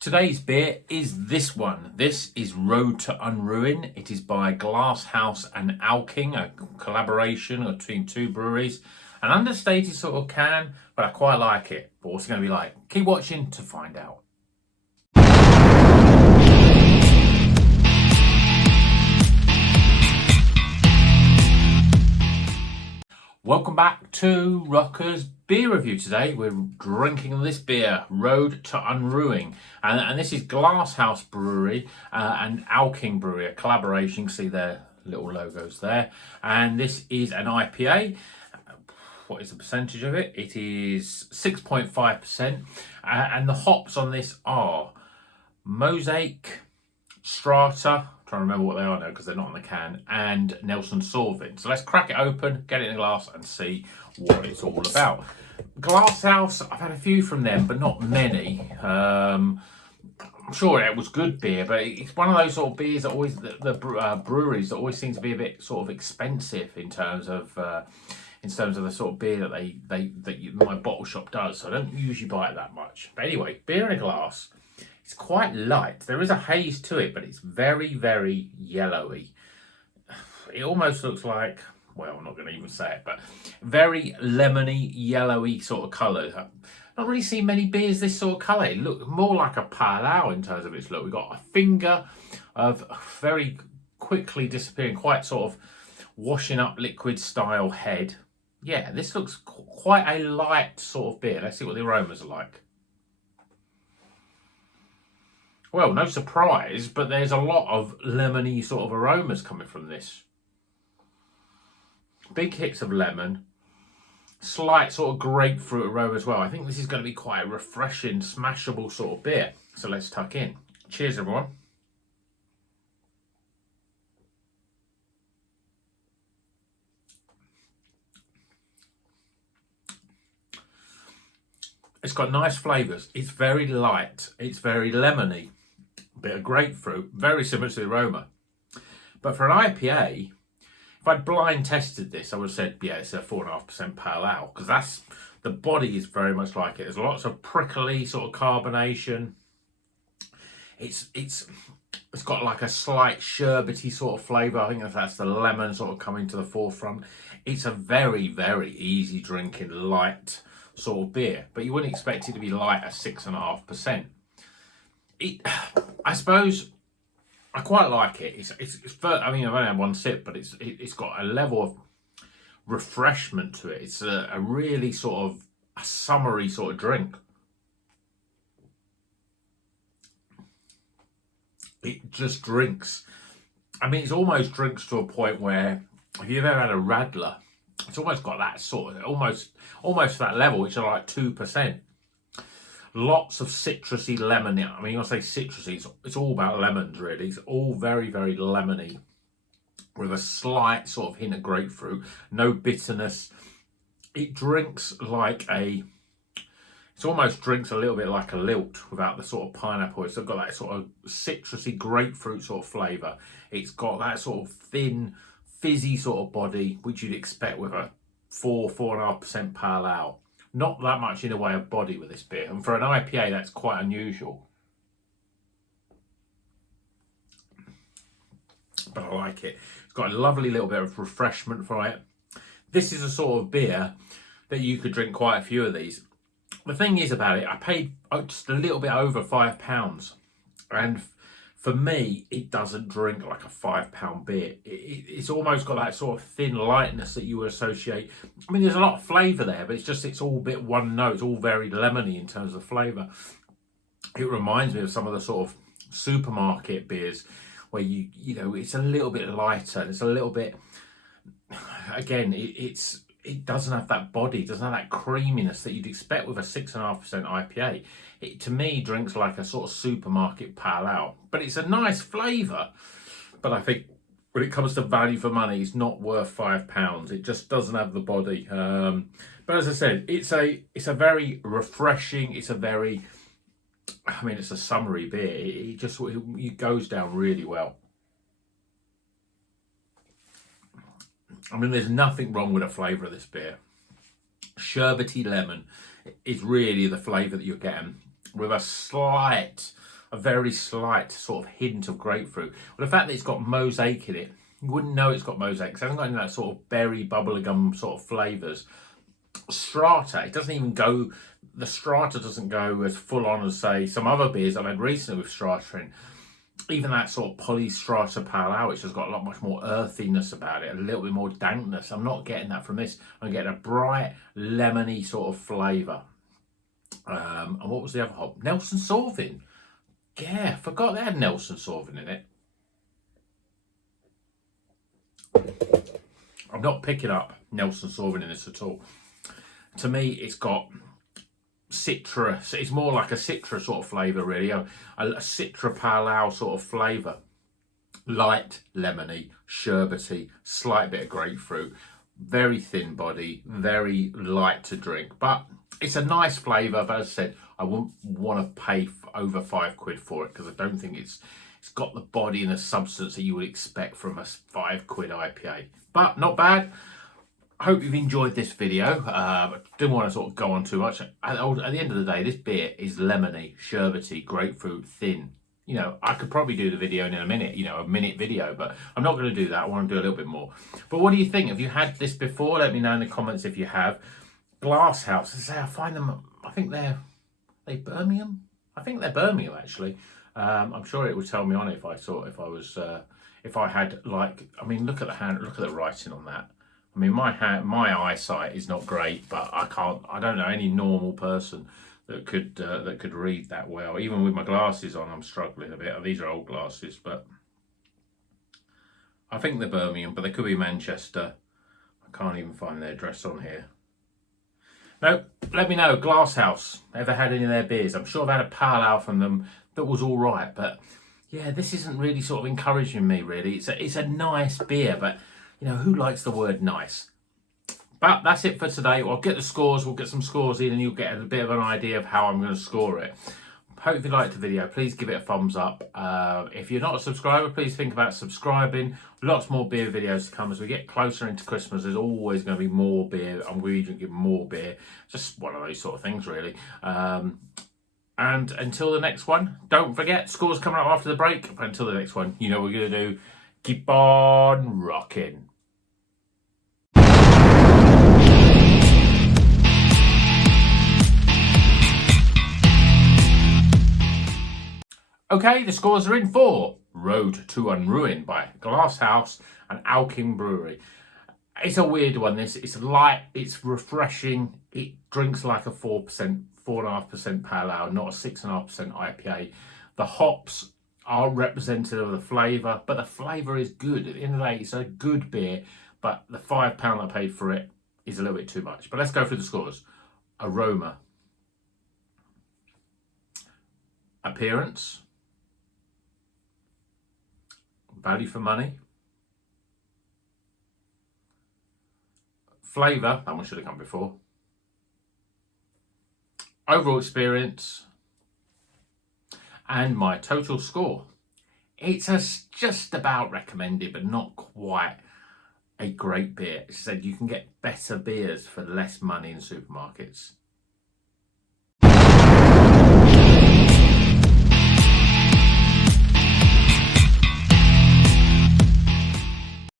Today's beer is this one. This is Road to Unruin. It is by Glasshouse and Allkin, a collaboration between two breweries. An understated sort of can, but I quite like it. But what's it going to be like? Keep watching to find out. Welcome back to Rocker's Beer Review. Today we're drinking this beer, Road to Unruin, and this is Glasshouse Brewery and Allkin Brewery, a collaboration. You can see their little logos there, and this is an IPA. What is the percentage of it? It is 6.5%, and the hops on this are Mosaic, Strata, trying to remember what they are now because they're not on the can, and Nelson Sauvin. So let's crack it open, get it in a glass and see what it's all about. Glasshouse, I've had a few from them, but not many. I'm sure it was good beer, but it's one of those sort of beers that always, the breweries that always seem to be a bit sort of expensive in terms of the sort of beer that my bottle shop does. So I don't usually buy it that much. But anyway, beer in a glass. It's quite light. There is a haze to it, but it's very, very yellowy. It almost looks like, well, I'm not going to even say it, but very lemony, yellowy sort of colour. I've not really seen many beers this sort of colour. It looks more like a pale ale in terms of its look. We've got a finger of very quickly disappearing, quite sort of washing up liquid style head. Yeah, this looks quite a light sort of beer. Let's see what the aromas are like. Well, no surprise, but there's a lot of lemony sort of aromas coming from this. Big hits of lemon, slight sort of grapefruit aroma as well. I think this is going to be quite a refreshing, smashable sort of beer. So let's tuck in. Cheers, everyone. It's got nice flavours. It's very light. It's very lemony. Bit of grapefruit, very similar to the aroma. But for an IPA, if I'd blind tested this, I would have said, yeah, it's a 4.5% pale ale, because that's, the body is very much like it. There's lots of prickly sort of carbonation. It's got like a slight sherbety sort of flavour. I think that's the lemon sort of coming to the forefront. It's a very, very easy drinking, light sort of beer, but you wouldn't expect it to be light at 6.5%. I suppose I quite like it. I mean, I've only had one sip, but it's got a level of refreshment to it. It's a really sort of a summery sort of drink. It just drinks. I mean, it's almost drinks to a point where if you've ever had a Radler, it's almost got that sort of almost that level, which are like 2%. Lots of citrusy lemon. I mean, you want to say citrusy, it's all about lemons, really. It's all very, very lemony with a slight sort of hint of grapefruit. No bitterness. It drinks like it almost drinks a little bit like a lilt without the sort of pineapple. It's got that sort of citrusy grapefruit sort of flavour. It's got that sort of thin, fizzy sort of body, which you'd expect with a 4.5% pale ale. Not that much in the way of body with this beer. And for an IPA, that's quite unusual. But I like it. It's got a lovely little bit of refreshment for it. This is a sort of beer that you could drink quite a few of these. The thing is about it, I paid just a little bit over £5. And for me, it doesn't drink like a £5 beer. It's almost got that sort of thin lightness that you would associate. I mean, there's a lot of flavour there, but it's all a bit one note. It's all very lemony in terms of flavour. It reminds me of some of the sort of supermarket beers where you know, it's a little bit lighter. It's a little bit, again, it doesn't have that body, it doesn't have that creaminess that you'd expect with a 6.5% IPA. It, to me, drinks like a sort of supermarket pale ale. But it's a nice flavour. But I think when it comes to value for money, it's not worth £5. It just doesn't have the body. But as I said, it's a very refreshing, it's a summery beer. It goes down really well. I mean, there's nothing wrong with the flavour of this beer. Sherbety lemon is really the flavour that you're getting. with a very slight sort of hint of grapefruit. Well, the fact that it's got mosaic in it, you wouldn't know it's got mosaic because it hasn't got any of that sort of berry bubblegum sort of flavours. Strata, it doesn't even go, the strata doesn't go as full on as, say, some other beers I've had recently with strata in. Even that sort of polystrata pale ale, which has got a lot much more earthiness about it, a little bit more dankness. I'm not getting that from this. I'm getting a bright, lemony sort of flavour. And what was the other hop? Nelson Sauvin. Yeah, forgot they had Nelson Sauvin in it. I'm not picking up Nelson Sauvin in this at all. To me, it's got citrus. It's more like a citrus sort of flavour, really. A citra pale ale sort of flavour. Light, lemony, sherbety, slight bit of grapefruit. Very thin body, very light to drink. But it's a nice flavour. But as I said, I wouldn't want to pay over £5 for it because I don't think it's got the body and the substance that you would expect from a £5 IPA. But not bad. I hope you've enjoyed this video. Didn't want to sort of go on too much. At the end of the day, this beer is lemony, sherbety, grapefruit, thin. You know, I could probably do the video in a minute, you know, a minute video, but I'm not going to do that. I want to do a little bit more. But what do you think? Have you had this before? Let me know in the comments if you have. Glasshouse, as I say, I find them, I think they're Birmingham? I think they're Birmingham, actually. I'm sure it would tell me on it if I had, like, I mean, look at the writing on that. I mean, my eyesight is not great, but I don't know any normal person that could read that well. Even with my glasses on, I'm struggling a bit. These are old glasses, but I think they're Birmingham, but they could be Manchester. I can't even find their address on here. No, let me know. Glasshouse, ever had any of their beers? I'm sure I've had a pale ale from them that was all right, but yeah, this isn't really sort of encouraging me, really. It's a nice beer, but you know, who likes the word nice? But that's it for today. I'll get the scores. We'll get some scores in and you'll get a bit of an idea of how I'm going to score it. Hope you liked the video. Please give it a thumbs up. If you're not a subscriber, please think about subscribing. Lots more beer videos to come. As we get closer into Christmas, there's always going to be more beer. I'm going to be drinking more beer. Just one of those sort of things, really. And until the next one, don't forget, scores coming up after the break. But until the next one, you know what we're going to do. Keep on rocking. Okay, the scores are in for Road to Unruin by Glasshouse and Allkin Brewery. It's a weird one, this. It's light, it's refreshing, it drinks like a 4.5% pale ale, not a 6.5% IPA. The hops are representative of the flavour, but the flavour is good. At the end of the day, it's a good beer, but the £5 I paid for it is a little bit too much. But let's go through the scores. Aroma. Appearance. Value for money. Flavour, that one should have come before. Overall experience. And my total score. It's just about recommended, but not quite a great beer. As I said, you can get better beers for less money in supermarkets.